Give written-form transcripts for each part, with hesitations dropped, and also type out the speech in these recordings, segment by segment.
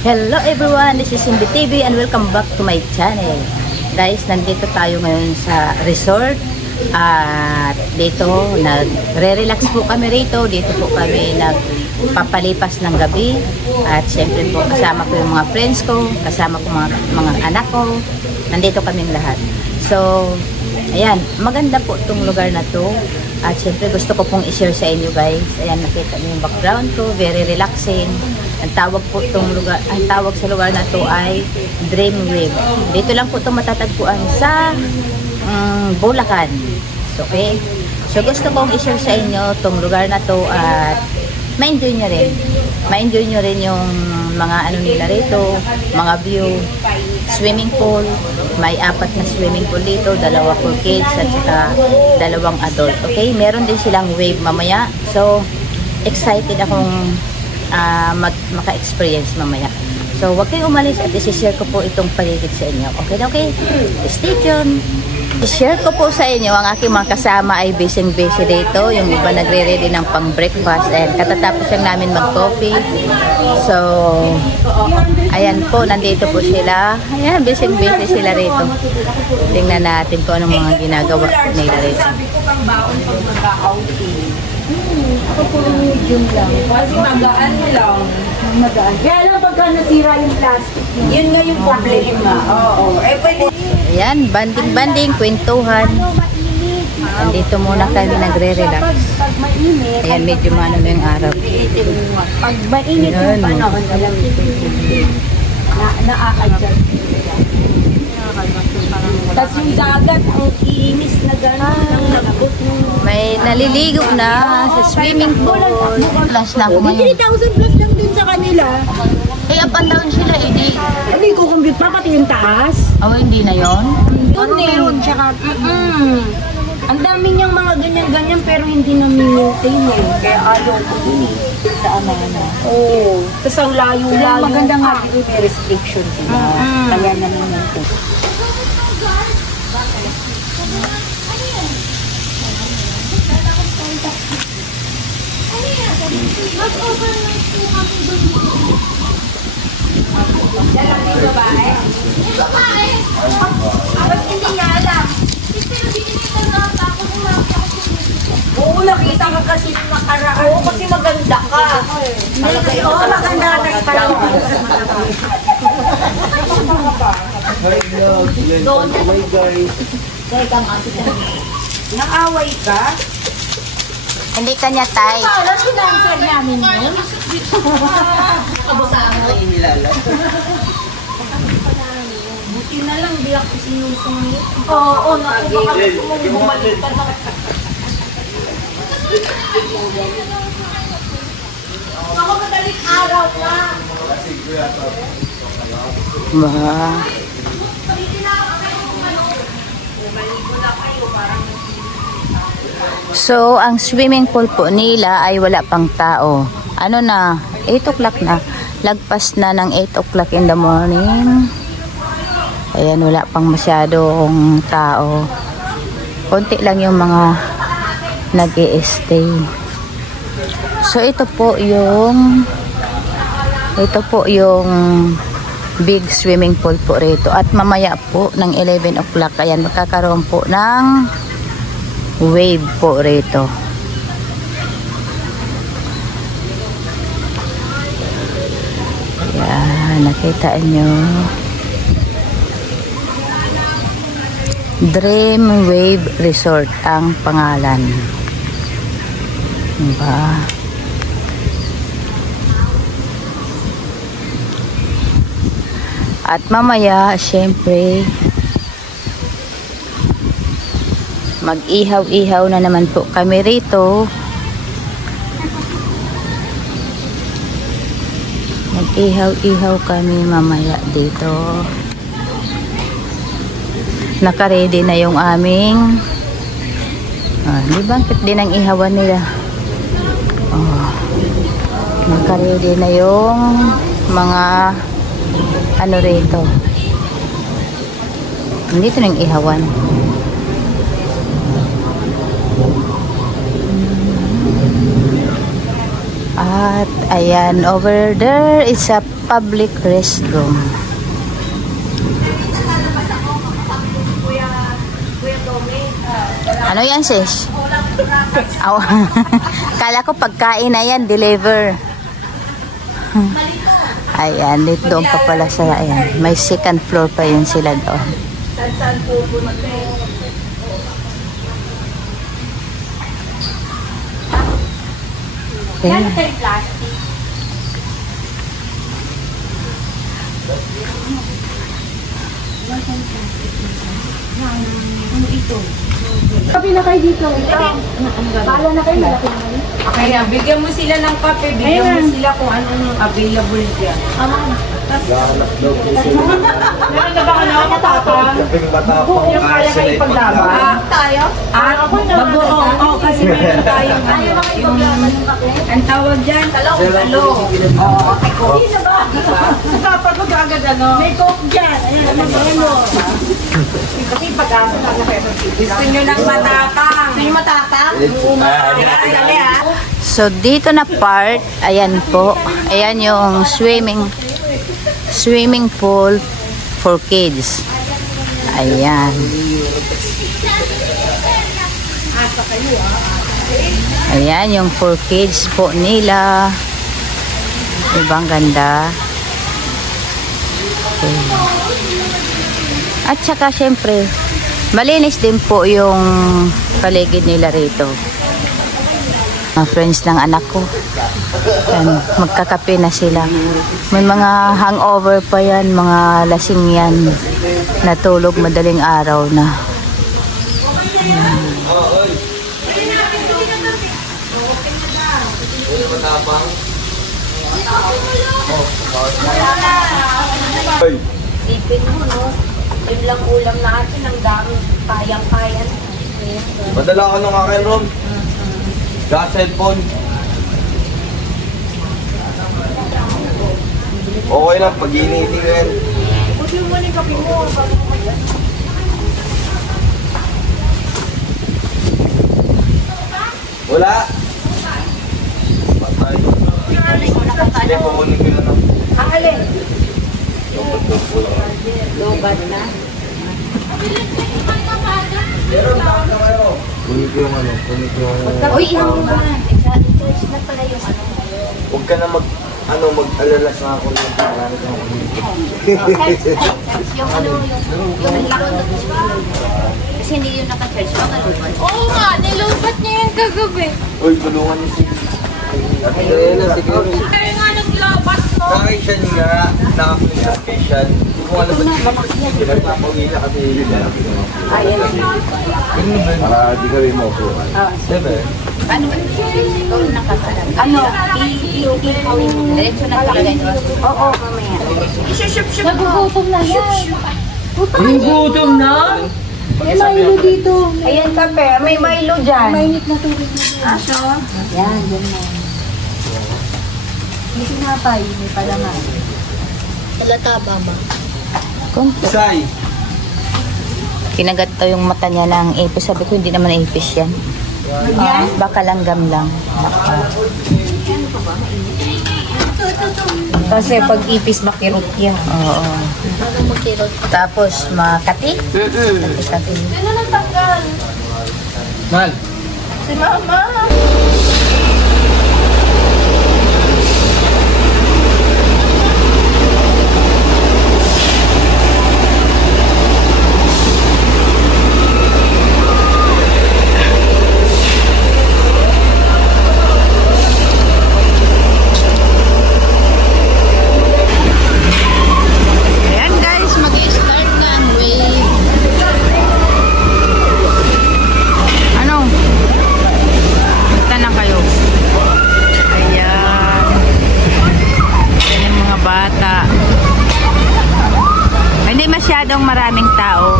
Hello everyone, this is Simbi TV and welcome back to my channel. Guys, nandito tayo ngayon sa resort at dito nagre-relax po kami rito. Dito po kami nagpapalipas ng gabi at syempre po kasama ko yung mga friends ko, kasama ko mga anak ko. Nandito kaming lahat. So, ayan, maganda po itong lugar na to. At syempre gusto ko pong i-share sa inyo guys. Ayan, nakita niyo yung background ko, very relaxing. Ang tawag po itong lugar, ang tawag sa lugar na to ay Dreamwave. Dito lang po itong matatagpuan sa Bulacan. So, okay. So gusto kong i-share sa inyo itong lugar na to at ma-enjoy nyo rin. Ma-enjoy nyo rin yung mga ano nila rito, mga view, swimming pool. May 4 na swimming pool dito, 2 for kids at saka 2 adult. Okay, meron din silang wave mamaya. So, excited akong maka-experience mamaya. So, huwag kayong umalis at isi-share ko po itong paligid sa inyo. Okay na okay? Stay tuned! I-share ko po sa inyo ang aking mga kasama ay busy dito. Yung iba nagre-ready ng pang-breakfast and katatapos lang namin mag-coffee. So, ayan po, nandito po sila. Ayan, busy sila rito. Tingnan natin po anong mga ginagawa nila rito. Sabi ko pang baon pag mag-outing. Ako po medium lang. Kasi magaan lang. Magaan. Kaya lang pagka nasira yung plastic. Yun nga yung problema. Oo. Eh, pwede. Ayan, banding-banding, kwentuhan. Nandito muna kami nagre-relax. Pag mainit, Ayan, medyo mano na yung araw. pag mainit yung panahon, alam na-a-adjust. Tapos yung dagat, ang iinis na gano'n ng lagot ng... May naliligo na sa swimming pool. Plus na ako ngayon. 3,000 plus lang din sa kanila. Eh, up and down sila, hindi. Hindi ko kumbit pa, pati yung taas. Oh, hindi na yon. Yun eh. Tsaka, Ang dami niyang mga ganyan-ganyan pero hindi na maintain eh. Kaya ayaw ko din eh. Sa amana. Oo. Tapos ang layo-layo. maganda nga dito may restriction sila. Kaya naman ito. Dalang yung babae? Babae? Ba't hindi niya alam? Oo, nakita ka kasi nung nakaraan. Oo, kasi maganda ka. Oo, maganda ka na parang doon. Naaway ka? Hindi kanya tay. Alam, sinanser namin yun. Buti na lang, di ako sinusungit. Oo, naku, baka gusto mong bumalik ka na. Ako madaling araw na. Bah. So, ang swimming pool po nila ay wala pang tao. Ano na? 8 o'clock na. Lagpas na ng 8 o'clock in the morning. Ayan, wala pang masyadong tao. Konti lang yung mga nag-i-stay. So, ito po yung big swimming pool po rito. At mamaya po ng 11 o'clock, ayan, magkakaroon po ng wave po rito. Ayan, nakita nyo. Dreamwave Resort ang pangalan. Diba? At mamaya, syempre, mag-ihaw-ihaw na naman po kami rito. Mag-ihaw-ihaw kami mamaya dito. Naka-ready na yung aming di ba? Kit din ang ihawan nila. Naka-ready na yung mga ano rito. Dito na yung ihawan. At ayan, over there is a public restroom. Ano yan, sis? Oh. Kala ko pagkain na yan, deliver. Ayan, dito doon pa pala sa, ayan, may second floor pa yun sila doon. Ayan. Kape na kayo dito. Bala na kayo, malaki naman. Kaya bigyan mo sila ng kape, bigyan mo sila kung anong available dyan. Lahanap daw po sila. Meron na ba ka na matapang? Kaping matapang Yung kaya kayo paglaban? Tayo? Oo, kasi meron tayong ang tawag dyan, talo. Oo, Sino ba? Kapag agad ano? May coke dyan. Ayan, ano. Kasi pag-asa na sa Quezon City. Gusto nyo ng matapang. Gusto nyo matapang? Dali ha. So, dito na part, ayan po, ayan yung swimming pool for kids. Ayan. Ayan yung for kids po nila. Ibang ganda. Okay. At saka syempre, malinis din po yung paligid nila rito. Mga friends ng anak ko. Yan, magkakape na sila. May mga hangover pa yan, mga lasing yan. Natulog madaling araw na. Sipin mo, no? Yun lang ulam natin, ang dami payang-payan. Padala ka nung akin, Rom. Ga cellphone. Okay lang, pag-iinitin ko yan. Huwag yung mali kape mo. Wala. Patay. Hindi, kukunin ko yun. Ang alin? Lobad na. Kunin ko yung ano, kunin ko yung... Uy, yung charge na pala yung ano. Huwag ka na mag-alala sa ako ng pangalan ng Yung ano, yung lakad na kasi hindi yun naka-charge, mga lupat. Oo nga, nilubat niya yung kagabi. Uy, tulungan niyo si... Ate Elena, sige. Kaya nga naglabat mo. Nakakisyan nga, naka-application. Hindi ko alam ba't pinagpapawila kasi yun na. Para di kami maupuan. Diba? Ano ba? Ikaw nakasarap. Ano? Diretso na talaga ito. Oo, mamaya. Nagugutom na yan. Gutom na? May Milo dito. Ayan kape, may Milo dyan. Mainit na tubig na doon. Aso? Yan, yan na. May sinapay, may palaman. Talata ba ba? Isay! Kinagat to yung mata niya ng ipis. Sabi ko, hindi naman ipis yan. Baka langgam lang. Kasi pag ipis makirot yan. Oo. Tapos, makati. Kati. Ano nang tanggal? Mal! Si Mama. Ayan guys, mag-i-start na ang wave. Ano? Punta na kayo. Ayan. Ayan yung mga bata. Hindi masyadong maraming tao.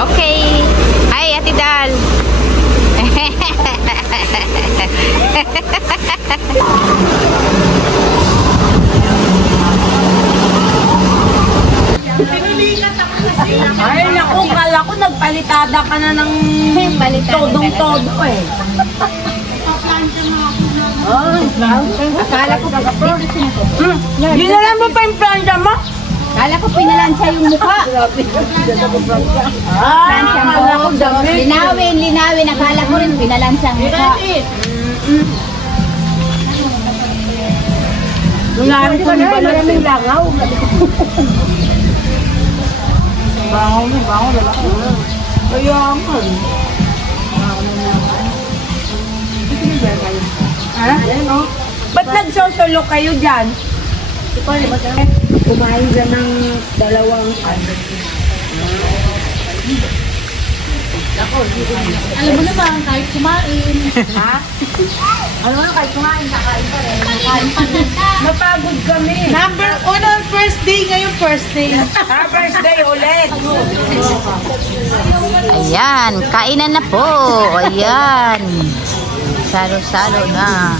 Okay. Hi, Ate Dal. Balitada ka na ng todong-todo eh. Akala ko Ginalan mo pa yung planta mo? Akala ko pinalansya yung mukha. Lansya mo. Linawin. Akala ko rin pinalansya ang mukha. Nungari ko na maraming langaw. Bangaw na. Kaya man. Ha? Ba't nagsosolo kayo dyan? Kumain dyan ng dalawang Alam mo naman, kahit kumain. Ha? Alam mo, kahit kumain, kakain pa rin. Kakain pa rin. Napagod kami. Number 1 first day, ngayon first day. First day ulit. Ayan, kainan na po. Ayan. Salo-salo na.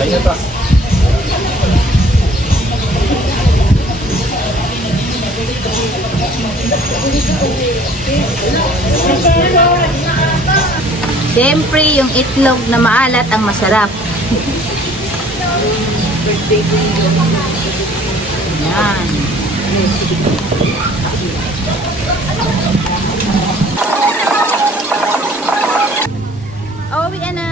Ayun pa. Siyempre, yung itlog na maalat ang masarap. Ayan. Uwi na.